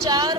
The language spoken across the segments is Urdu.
4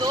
2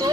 2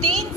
3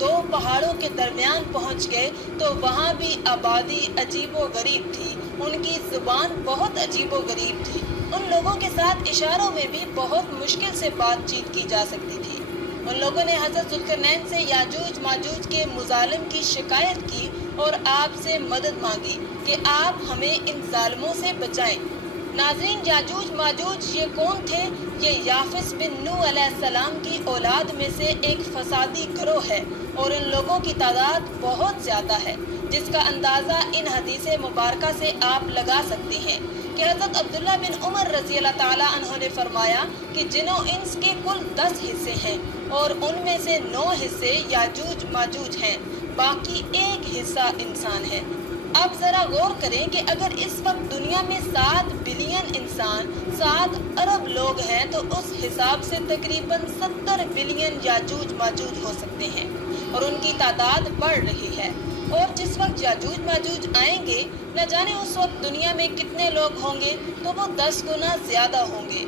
دو پہاڑوں کے درمیان پہنچ گئے تو وہاں بھی آبادی عجیب و غریب تھی، ان کی زبان بہت عجیب و غریب تھی، ان لوگوں کے ساتھ اشاروں میں بھی بہت مشکل سے بات چیت کی جا سکتی تھی۔ ان لوگوں نے حضرت ذوالقرنین سے یاجوج ماجوج کے مظالم کی شکایت کی اور آپ سے مدد مانگی کہ آپ ہمیں ان ظالموں سے بچائیں۔ ناظرین، یاجوج ماجوج یہ کون تھے؟ یہ یافس بن نوح علیہ السلام کی اولاد میں سے ایک فسادی گروہ ہے اور ان لوگوں کی تعداد بہت زیادہ ہے، جس کا اندازہ ان حدیث مبارکہ سے آپ لگا سکتے ہیں کہ حضرت عبداللہ بن عمر رضی اللہ تعالیٰ عنہ نے فرمایا کہ جن و انس کے کل 10 حصے ہیں اور ان میں سے 9 حصے یاجوج ماجوج ہیں، باقی ایک حصہ انسان ہے۔ اب ذرا غور کریں کہ اگر اس وقت دنیا میں 7 بلین انسان، 7 ارب لوگ ہیں تو اس حساب سے تقریباً 70 بلین یاجوج ماجوج ہو سکتے ہیں اور ان کی تعداد بڑھ رہی ہے۔ اور جس وقت یاجوج ماجوج آئیں گے، نہ جانے اس وقت دنیا میں کتنے لوگ ہوں گے، تو وہ 10 گنا زیادہ ہوں گے۔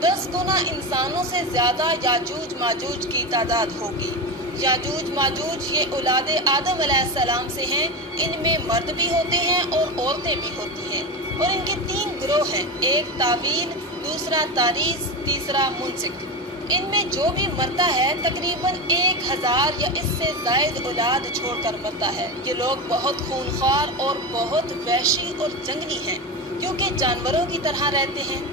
10 گنا انسانوں سے زیادہ یاجوج ماجوج کی تعداد ہوگی۔ یاجوج ماجوج یہ اولاد آدم علیہ السلام سے ہیں، ان میں مرد بھی ہوتے ہیں اور عورتیں بھی ہوتی ہیں، اور ان کے 3 گروہ ہیں، ایک طاویل، دوسرا تاریس، تیسرا منسک۔ ان میں جو بھی مرتا ہے تقریباً 1000 یا اس سے زائد اولاد چھوڑ کر مرتا ہے۔ یہ لوگ بہت خونخوار اور بہت وحشی اور جنگلی ہیں، کیونکہ جانوروں کی طرح رہتے ہیں،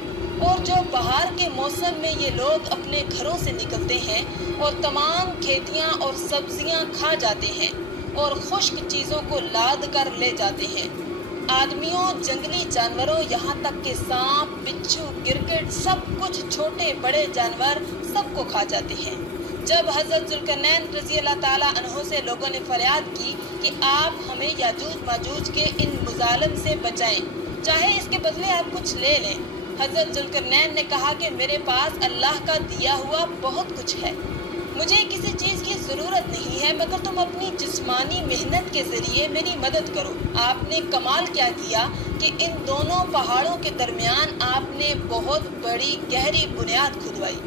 اور جو بہار کے موسم میں یہ لوگ اپنے گھروں سے نکلتے ہیں اور تمام کھیتیاں اور سبزیاں کھا جاتے ہیں اور خشک چیزوں کو لاد کر لے جاتے ہیں۔ آدمیوں، جنگلی جانوروں، یہاں تک کہ سانپ، بچھو، گرگٹ، سب کچھ، چھوٹے بڑے جانور سب کو کھا جاتے ہیں۔ جب حضرت ذوالقرنین رضی اللہ تعالیٰ عنہ سے لوگوں نے فریاد کی کہ آپ ہمیں یاجوج ماجوج کے ان مظالم سے بچائیں، چاہے اس کے بدلے آپ کچھ لے لیں، حضرت ذوالقرنین نے کہا کہ میرے پاس اللہ کا دیا ہوا بہت کچھ ہے، مجھے کسی چیز کی ضرورت نہیں ہے، مگر تم اپنی جسمانی محنت کے ذریعے میری مدد کرو۔ آپ نے کمال کیا کیا کہ ان دونوں پہاڑوں کے درمیان آپ نے بہت بڑی گہری بنیاد کھدوائی،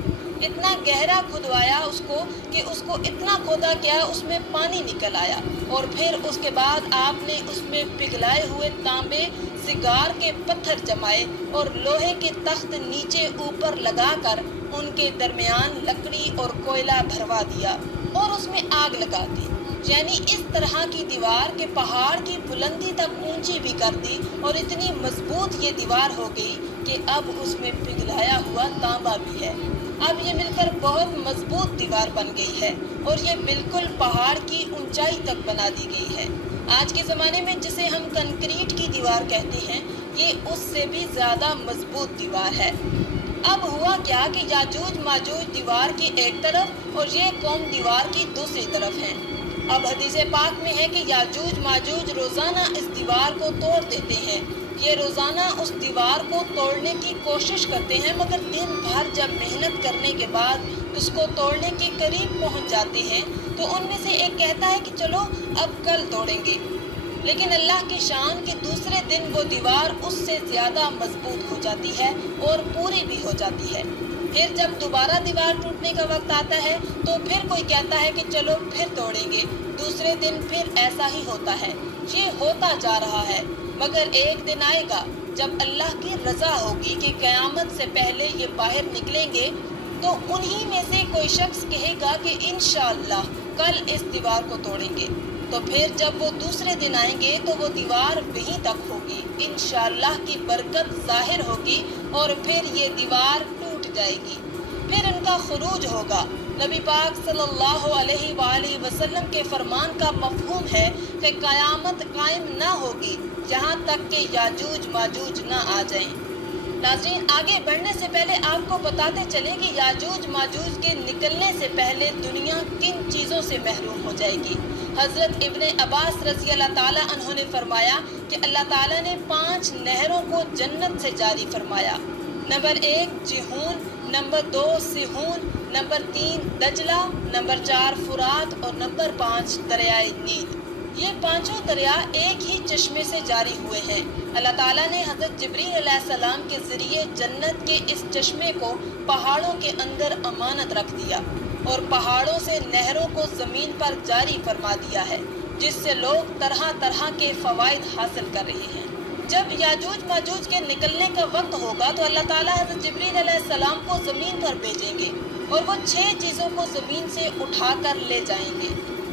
اتنا گہرا کھدوایا اس کو کہ اس کو اتنا کھودا کیا اس میں پانی نکل آیا، اور پھر اس کے بعد آپ نے اس میں پگھلائے ہوئے تانبے، سگار کے پتھر جمائے اور لوہے کے تخت نیچے اوپر لگا کر ان کے درمیان لکڑی اور کوئلہ بھروا دیا اور اس میں آگ لگا دی، یعنی اس طرح کی دیوار کہ پہاڑ کی بلندی تک اونچی بھی کر دی، اور اتنی مضبوط یہ دیوار ہو گئی کہ اب اس میں پگھلایا ہوا تانبا بھی ہے۔ اب یہ مل کر بہت مضبوط دیوار بن گئی ہے اور یہ بالکل پہاڑ کی اونچائی تک بنا دی گئی ہے۔ آج کے زمانے میں جسے ہم کنکریٹ کی دیوار کہتے ہیں، یہ اس سے بھی زیادہ مضبوط دیوار ہے۔ اب ہوا کیا کہ یاجوج ماجوج دیوار کی ایک طرف اور یہ قوم دیوار کی دوسری طرف ہیں۔ اب حدیث پاک میں ہے کہ یاجوج ماجوج روزانہ اس دیوار کو توڑ دیتے ہیں۔ یہ روزانہ اس دیوار کو توڑنے کی کوشش کرتے ہیں، مگر دن بھر جب محنت کرنے کے بعد اس کو توڑنے کے قریب پہنچ جاتے ہیں تو ان میں سے ایک کہتا ہے کہ چلو اب کل توڑیں گے، لیکن اللہ کی شان کہ دوسرے دن وہ دیوار اس سے زیادہ مضبوط ہو جاتی ہے اور پوری بھی ہو جاتی ہے۔ پھر جب دوبارہ دیوار ٹوٹنے کا وقت آتا ہے تو پھر کوئی کہتا ہے کہ چلو پھر توڑیں گے، دوسرے دن پھر ایسا ہی ہوتا ہے۔ یہ ہوتا جا رہا ہے، مگر ایک دن آئے گا جب اللہ کی رضا ہوگی کہ قیامت سے پہلے یہ باہر نکلیں گے، تو انہی میں سے کوئی شخص کہے گا کہ انشاءاللہ کل اس دیوار کو توڑیں گے، تو پھر جب وہ دوسرے دن آئیں گے تو وہ دیوار وہیں تک ہوگی، انشاءاللہ کی برکت ظاہر ہوگی اور پھر یہ دیوار ٹوٹ جائے گی، پھر ان کا خروج ہوگا۔ نبی پاک صلی اللہ علیہ وآلہ وسلم کے فرمان کا مفہوم ہے کہ قیامت قائم نہ ہوگی جہاں تک کہ یاجوج ماجوج نہ آ جائیں۔ ناظرین، آگے بڑھنے سے پہلے آپ کو بتاتے چلیں کہ یاجوج ماجوج کے نکلنے سے پہلے دنیا کن چیزوں سے محروم ہو جائے گی۔ حضرت ابن عباس رضی اللہ تعالیٰ عنہ نے فرمایا کہ اللہ تعالیٰ نے 5 نہروں کو جنت سے جاری فرمایا۔ نمبر 1 جہون، نمبر 2 سیہون، نمبر 3 دجلہ، نمبر 4 فرات اور نمبر 5 دریائے نیل۔ یہ 5 دریا ایک ہی چشمے سے جاری ہوئے ہیں۔ اللہ تعالیٰ نے حضرت جبریل علیہ السلام کے ذریعے جنت کے اس چشمے کو پہاڑوں کے اندر امانت رکھ دیا۔ اور پہاڑوں سے نہروں کو زمین پر جاری فرما دیا ہے، جس سے لوگ طرح طرح کے فوائد حاصل کر رہے ہیں۔ جب یاجوج ماجوج کے نکلنے کا وقت ہوگا تو اللہ تعالیٰ حضرت جبریل علیہ السلام کو زمین پر بھیجیں گے اور وہ 6 چیزوں کو زمین سے اٹھا کر لے جائیں گے۔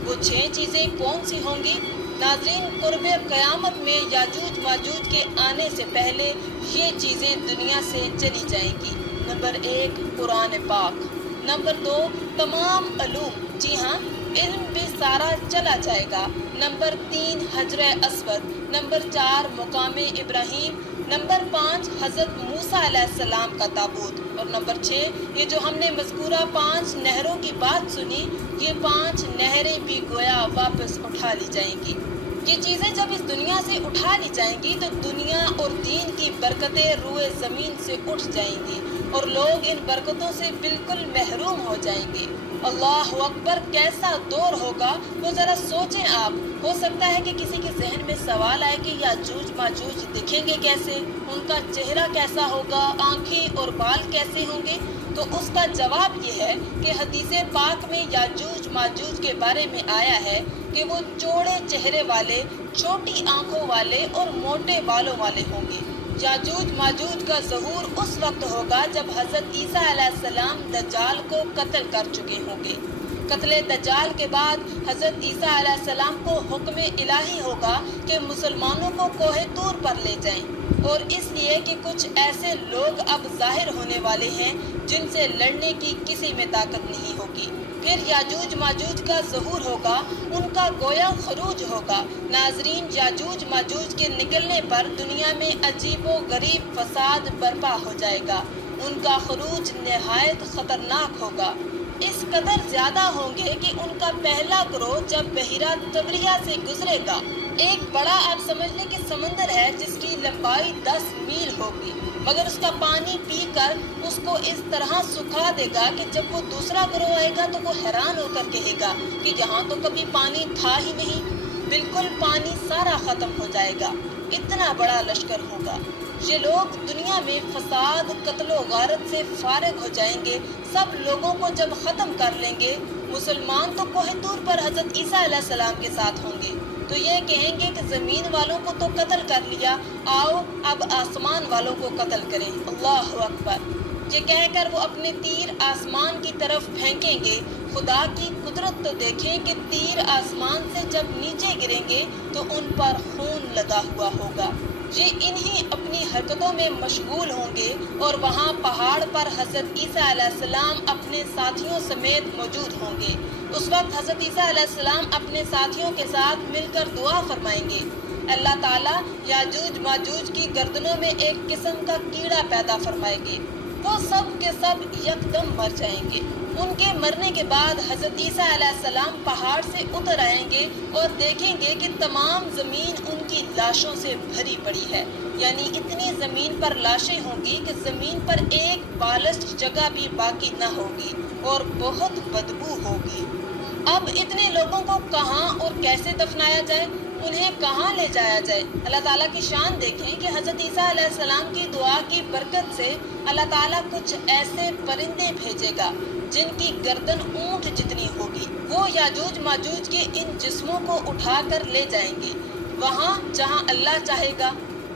وہ 6 چیزیں کون سی ہوں گی؟ ناظرین، قرب قیامت میں یاجوج ماجوج کے آنے سے پہلے یہ چیزیں دنیا سے چلی جائیں گی۔ نمبر 1، قرآن پاک۔ نمبر 2، تمام علوم، جی ہاں، علم بھی سارا چلا جائے گا۔ نمبر 3، حجر اسود۔ نمبر 4، مقام ابراہیم۔ نمبر 5، حضرت موسیٰ علیہ السلام کا تابوت۔ اور نمبر 6، یہ جو ہم نے مذکورہ 5 نہروں کی بات سنی، یہ 5 نہریں بھی گویا واپس اٹھا لی جائیں گی۔ یہ چیزیں جب اس دنیا سے اٹھا لی جائیں گی تو دنیا اور دین کی برکتیں روئے زمین سے اٹھ جائیں گی اور لوگ ان برکتوں سے بالکل محروم ہو جائیں گے۔ اللہ اکبر، کیسا دور ہوگا وہ ذرا سوچیں آپ۔ ہو سکتا ہے کہ کسی کے ذہن میں سوال آئے کہ یاجوج ماجوج دکھیں گے کیسے، ان کا چہرہ کیسا ہوگا، آنکھیں اور بال کیسے ہوں گے؟ تو اس کا جواب یہ ہے کہ حدیث پاک میں یاجوج ماجوج کے بارے میں آیا ہے کہ وہ چوڑے چہرے والے، چھوٹی آنکھوں والے اور موٹے بالوں والے ہوں گے۔ یاجوج ماجوج کا ظہور اس وقت ہوگا جب حضرت عیسیٰ علیہ السلام دجال کو قتل کر چکے ہوں گے۔ قتل دجال کے بعد حضرت عیسیٰ علیہ السلام کو حکم الہی ہوگا کہ مسلمانوں کو کوہ طور پر لے جائیں، اور اس لیے کہ کچھ ایسے لوگ اب ظاہر ہونے والے ہیں جن سے لڑنے کی کسی میں طاقت نہیں ہوگی۔ پھر یاجوج ماجوج کا ظہور ہوگا، ان کا گویا خروج ہوگا۔ ناظرین، یاجوج ماجوج کے نکلنے پر دنیا میں عجیب و غریب فساد برپا ہو جائے گا۔ ان کا خروج نہایت خطرناک ہوگا، اس قدر زیادہ ہوں گے کہ ان کا پہلا گروہ جب بحیرہ طبریہ سے گزرے گا، ایک بڑا آپ سمجھ لیں کہ سمندر ہے جس کی لمبائی 10 میل ہوگی، مگر اس کا پانی پی کر اس کو اس طرح سکھا دے گا کہ جب وہ دوسرا گروہ آئے گا تو وہ حیران ہو کر کہے گا کہ یہاں تو کبھی پانی تھا ہی نہیں، بالکل پانی سارا ختم ہو جائے گا۔ اتنا بڑا لشکر ہوگا۔ یہ لوگ دنیا میں فساد، قتل و غارت سے فارغ ہو جائیں گے، سب لوگوں کو جب ختم کر لیں گے۔ مسلمان تو کوہ طور پر حضرت عیسیٰ علیہ السلام کے ساتھ ہوں گے، تو یہ کہیں گے کہ زمین والوں کو تو قتل کر لیا، آؤ اب آسمان والوں کو قتل کریں۔ اللہ اکبر، یہ کہہ کر وہ اپنے تیر آسمان کی طرف پھینکیں گے۔ خدا کی قدرت تو دیکھیں کہ تیر آسمان سے جب نیچے گریں گے تو ان پر خون لگا ہوا ہوگا۔ یہ انہی اپنی حرکتوں میں مشغول ہوں گے اور وہاں پہاڑ پر حضرت عیسیٰ علیہ السلام اپنے ساتھیوں سمیت موجود ہوں گے۔ اس وقت حضرت عیسیٰ علیہ السلام اپنے ساتھیوں کے ساتھ مل کر دعا فرمائیں گے۔ اللہ تعالیٰ یاجوج ماجوج کی گردنوں میں ایک قسم کا کیڑا پیدا فرمائے گے، وہ سب کے سب یکدم مر جائیں گے۔ ان کے مرنے کے بعد حضرت عیسیٰ علیہ السلام پہاڑ سے اتر آئیں گے اور دیکھیں گے کہ تمام زمین ان کی لاشوں سے بھری پڑی ہے، یعنی اتنی زمین پر لاشیں ہوں گی کہ زمین پر ایک بالشت جگہ بھی باقی نہ ہوگی اور بہت بدبو ہوگی۔ اب اتنے لوگوں کو کہاں اور کیسے دفنایا جائے، انہیں کہاں لے جایا جائے؟ اللہ تعالیٰ کی شان دیکھیں کہ حضرت عیسیٰ علیہ السلام کی دعا کی برکت سے اللہ تعالیٰ کچھ ایسے پرندے بھیجے گا جن کی گردن اونٹ جتنی ہوگی، وہ یاجوج ماجوج کے ان جسموں کو اٹھا کر لے جائیں گے وہاں جہاں اللہ چاہے گا۔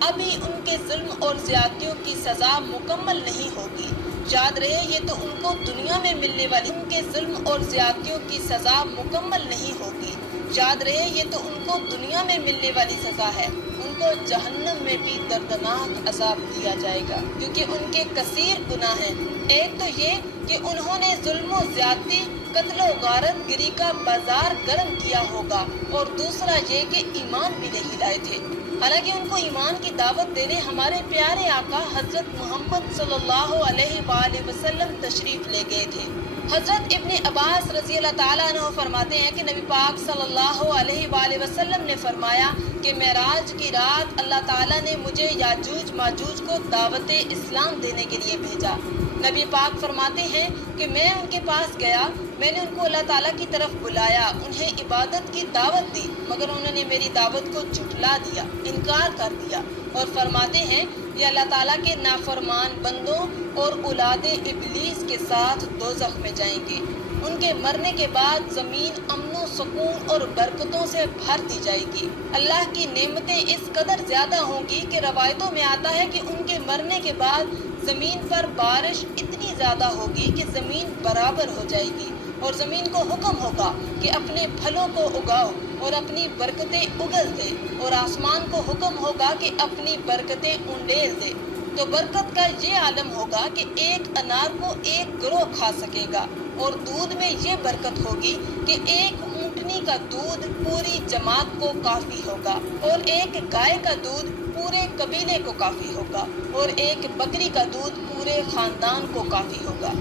ابھی ان کے ظلم اور زیادتیوں کی سزا مکمل نہیں ہوگی، یاد رہے یہ تو ان کو دنیا میں ملنے والی ان کے ظلم اور زیادتیوں کی سزا مکمل نہیں ہوگی، یاد رہے یہ تو ان کو دنیا میں ملنے والی سزا ہے، ان کو جہنم میں بھی دردناک عذاب دیا جائے گا، کیونکہ ان کے کثیر گناہ ہیں۔ ایک تو یہ کہ انہوں نے ظلم و زیادتی، قتل و غارت گری کا بازار گرم کیا ہوگا، اور دوسرا یہ کہ ایمان بھی نہیں لائے تھے، حالانکہ ان کو ایمان کی دعوت دینے ہمارے پیارے آقا حضرت محمد صلی اللہ علیہ وآلہ وسلم تشریف لے گئے تھے۔ حضرت ابن عباس رضی اللہ تعالیٰ عنہ فرماتے ہیں کہ نبی پاک صلی اللہ علیہ وآلہ وسلم نے فرمایا کہ معراج کی رات اللہ تعالیٰ نے مجھے یاجوج ماجوج کو دعوت اسلام دینے کے لیے بھیجا۔ نبی پاک فرماتے ہیں کہ میں ان کے پاس گیا، میں نے ان کو اللہ تعالیٰ کی طرف بلایا، انہیں عبادت کی دعوت دی، مگر انہوں نے میری دعوت کو جھٹلا دیا، انکار کر دیا، اور فرماتے ہیں یہ اللہ تعالیٰ کے نافرمان بندوں اور اولاد ابلیس کے ساتھ دوزخ میں جائیں گے۔ ان کے مرنے کے بعد زمین امن و سکون اور برکتوں سے بھر دی جائے گی۔ اللہ کی نعمتیں اس قدر زیادہ ہوں گی کہ روایتوں میں آتا ہے کہ ان کے مرنے کے بعد زمین پر بارش اتنی زیادہ ہوگی کہ زمین برابر ہو جائے گی، اور زمین کو حکم ہوگا کہ اپنے پھلوں کو اگاؤ اور اپنی برکتیں اگل دے، اور آسمان کو حکم ہوگا کہ اپنی برکتیں انڈیل دے۔ تو برکت کا یہ عالم ہوگا کہ ایک انار کو ایک گروہ کھا سکے گا، اور دودھ میں یہ برکت ہوگی کہ ایک اونٹنی کا دودھ پوری جماعت کو کافی ہوگا، اور ایک گائے کا دودھ پورے قبیلے کو کافی ہوگا، اور ایک بکری کا دودھ پورے خاندان کو کافی ہوگا۔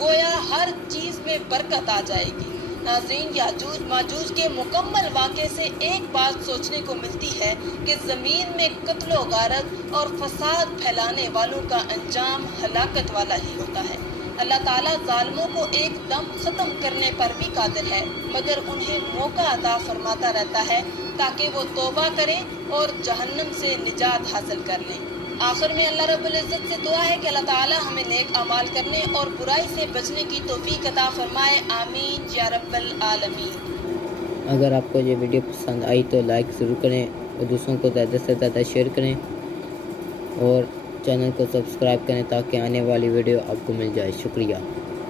گویا ہر چیز میں برکت آ جائے گی۔ ناظرین، یاجوج ماجوج کے مکمل واقعے سے ایک بات سوچنے کو ملتی ہے کہ زمین میں قتل و غارت اور فساد پھیلانے والوں کا انجام ہلاکت والا ہی ہوتا ہے۔ اللہ تعالیٰ ظالموں کو ایک دم ختم کرنے پر بھی قادر ہے، مگر انہیں موقع عطا فرماتا رہتا ہے تاکہ وہ توبہ کریں اور جہنم سے نجات حاصل کر لیں۔ آخر میں اللہ رب العزت سے دعا ہے کہ اللہ تعالیٰ ہمیں نیک اعمال کرنے اور برائی سے بچنے کی توفیق عطا فرمائے، آمین یا رب العالمین۔ اگر آپ کو یہ ویڈیو پسند آئی تو لائک ضرور کریں اور دوسروں کو زیادہ سے زیادہ شیئر کریں، اور چینل کو سبسکرائب کریں تاکہ آنے والی ویڈیو آپ کو مل جائے۔ شکریہ۔